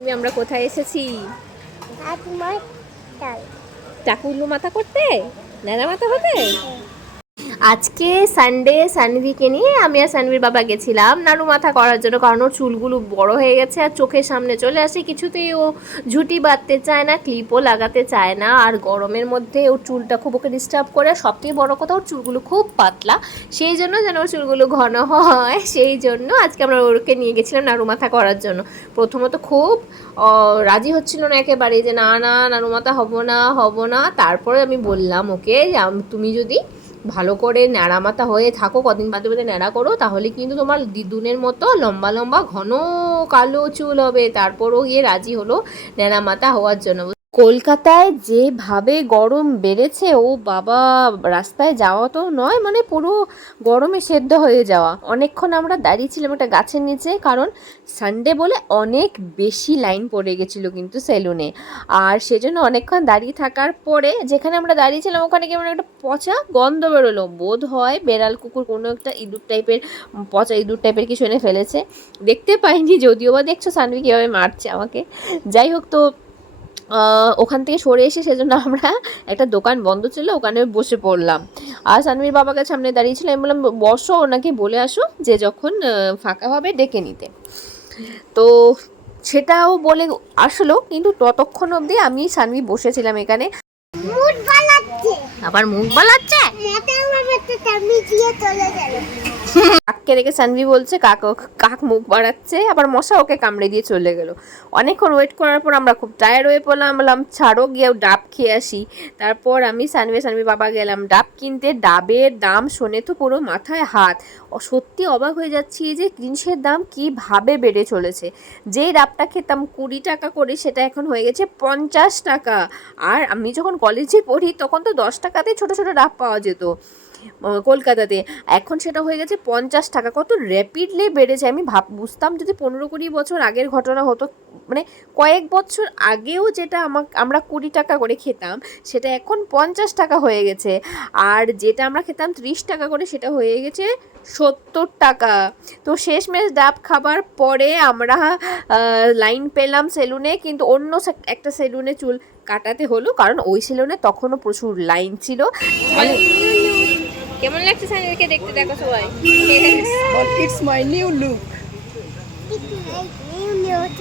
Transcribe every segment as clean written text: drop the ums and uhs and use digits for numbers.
আমরা কোথায় এসেছি? চাকুল্লু মাথা করতে, ন্যাড়া মাথা হতে। আজকে সানডে, সানভিকে নিয়ে আমি আর সানভির বাবা গেছিলাম নাড়ু মাথা করার জন্য, কারণ ওর চুলগুলো বড় হয়ে গেছে আর চোখের সামনে চলে আসে। কিছুতেই ও ঝুঁটি বাঁধতে চায় না, ক্লিপও লাগাতে চায় না, আর গরমের মধ্যে ওর চুলটা খুব ওকে ডিস্টার্ব করে। সবথেকে বড় কথা, ওর চুলগুলো খুব পাতলা, সেই জন্য যেন ওর চুলগুলো ঘন হয়, সেই জন্য আজকে আমরা ওকে নিয়ে গেছিলাম নাড়ু মাথা করার জন্য। প্রথমত খুব রাজি হচ্ছিল না একেবারে, যে না না নাড়ু মাথা হব না। তারপরে আমি বললাম ওকে, তুমি যদি ভালো করে ন্যাড়া মাথা হয়ে থাকো, কদিন বাদে বাদে ন্যাড়া করো, তাহলে কিন্তু তোমার দিদুনের মতো লম্বা লম্বা ঘন কালো চুল হবে। তারপরও গিয়ে রাজি হলো ন্যাড়া মাথা হওয়ার জন্য। কলকাতায় যেভাবে গরম বেড়েছে, ও বাবা, রাস্তায় যাওয়া তো নয়, মানে পুরো গরমে সেদ্ধ হয়ে যাওয়া। অনেকক্ষণ আমরা দাঁড়িয়েছিলাম একটা গাছের নিচে, কারণ সানডে বলে অনেক বেশি লাইন পড়ে গেছিলো কিন্তু সেলুনে। আর সেজন্য অনেকক্ষণ দাঁড়িয়ে থাকার পরে যেখানে আমরা দাঁড়িয়েছিলাম ওখানে কেমন একটা পচা গন্ধ বেরোলো। বোধ হয় বেড়াল কুকুর কোনো একটা ইঁদুর টাইপের, পচা ইঁদুর টাইপের কিছু এনে ফেলেছে। দেখতে পাইনি যদিও বা, দেখছো সানভি কীভাবে মারছে আমাকে। যাই হোক, তো ওখান থেকে সরে এসে সেজন্য আমরা একটা দোকান বন্ধ ছিল, ওখানে বসে পড়লাম। আর সানভির বাবার কাছে সামনে দাঁড়িয়েছিল, আমি বললাম বসো, ওনাকে বলে আসো যে যখন ফাঁকা হবে ডেকে নিতে। তো সেটাও বলে আসলো, কিন্তু ততক্ষণ অবধি আমি সানভি বসেছিলাম এখানে। আবার মুখ বালাচ্ছে, কাককে রেখে সানভি বলছে কাক মুখ বাড়াচ্ছে, আবার মশা ওকে কামড়ে দিয়ে চলে গেল। অনেকক্ষণ ওয়েট করার পর আমরা খুব টায়ার্ড হয়ে পড়লাম, বললাম ছাড়ো, গিয়ে ডাব খেয়ে আসি। তারপর আমি সানভি বাবা গেলাম ডাব কিনতে। ডাবের দাম শুনে তো পুরো মাথায় হাত, সত্যি অবাক হয়ে যাচ্ছি যে জিনিসের দাম কীভাবে বেড়ে চলেছে। যেই ডাবটা খেতাম 20 টাকা করে, সেটা এখন হয়ে গেছে 50 টাকা। আর আমি যখন কলেজে পড়ি তখন তো 10 টাকাতে ছোটো ছোটো ডাব পাওয়া যেত কলকাতাতে, এখন সেটা হয়ে গেছে 50 টাকা। কত র্যাপিডলি বেড়েছে! আমি বুঝতাম যদি 15-20 বছর আগের ঘটনা হতো, মানে কয়েক বছর আগেও যেটা আমরা 20 টাকা করে খেতাম, সেটা এখন 50 টাকা হয়ে গেছে। আর যেটা আমরা খেতাম 30 টাকা করে, সেটা হয়ে গেছে 70 টাকা। তো শেষমেশ ডাব খাবার পরে আমরা লাইন পেলাম সেলুনে, কিন্তু অন্য একটা সেলুনে চুল কাটাতে হলো, কারণ ওই সেলুনে তখনও প্রচুর লাইন ছিল। কেমন লাগছে সানভিকে দেখতে, দেখো সবাই। It's my new look.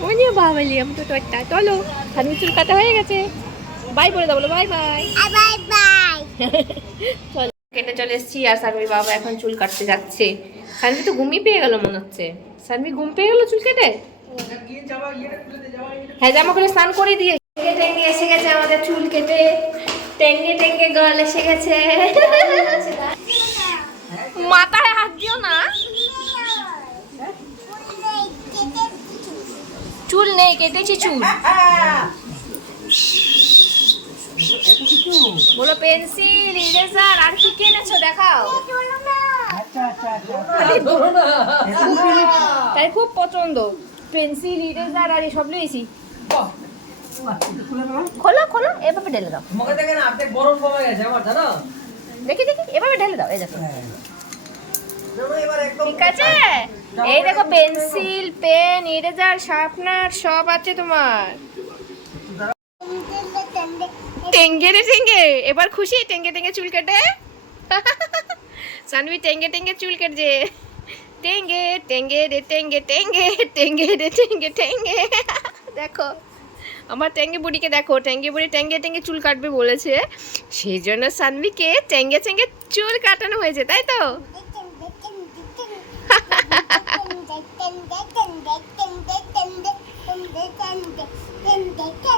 ওনিও বাবালি, আমি তো তোরটা। চলো, সানভি চুল কাটা হয়ে গেছে, বাই বলে দাও, বলো বাই বাই। Bye bye. চলো, কেটে চলে এসেছি, আর সানভির বাবা এখন চুল কাটতে যাচ্ছে। সানভি তো ঘুমিয়ে পেয়ে গেল মনে হচ্ছে। সানভি ঘুম পেয়ে গেল চুল কেটে। হ্যাঁ, জামা করে স্নান করে দিয়ে টেঙ্গে এসে গেছে আমাদের চুল কেটে। টেঙ্গে গার্ল এসে গেছে। মাথায় হাত দিও না, চুল নেই, কেটেছি চুল। বলো পেন্সিল, ইরেজার, আর কি কিনেছো দেখাও। তাই খুব পছন্দ, পেন্সিল, ইরেজার আর সব নিয়েছি। খোলো খোলো, এভাবে ঢেলে দাও। দেখি এভাবে ঢেলে দাও, এই দেখো। ঠিক আছে, এই দেখো পেন্সিল, পেন, ইরেজার, শার্পনার সব আছে তোমার। টেঙ্গে রে টেঙ্গে, এবার খুশি? টেঙ্গে চুল কেটে সানভি টেঙ্গে চুল কেটে। টেঙ্গে রে টেঙ্গে। দেখো আমার ট্যাঙ্গে বুড়িকে, দেখো ট্যাঙ্গে বুড়ি টেঙ্গে চুল কাটবে বলেছে, সেই জন্য সানভিকে টেঙ্গে চুল কাটানো হয়েছে, তাই তো?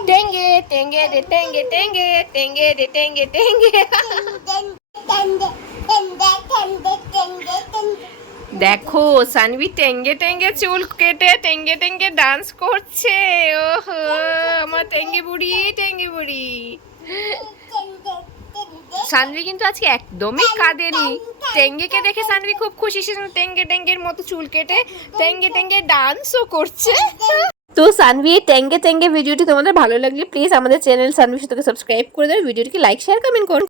টেঙ্গে রে টেঙ্গে। দেখো সানভি টেঙ্গে চুল কেটে টেঙ্গে ডান্স করছে। ওহো, আমার টেঙ্গে বুড়ি। সানভি কিন্তু আজকে একদমই কাঁদেনি, টেঙ্গেকে দেখে সানভি খুব খুশি, সেজন্য টেঙ্গের মতো চুল কেটে টেঙ্গে ডান্সও করছে। তো সানভি টেঙ্গে ভিডিওটি তোমাদের ভালো লাগলে প্লিজ আমাদের চ্যানেল সানভি সাথে সাবস্ক্রাইব করে দেবে, ভিডিওটিকে লাইক শেয়ার কমেন্ট করুন।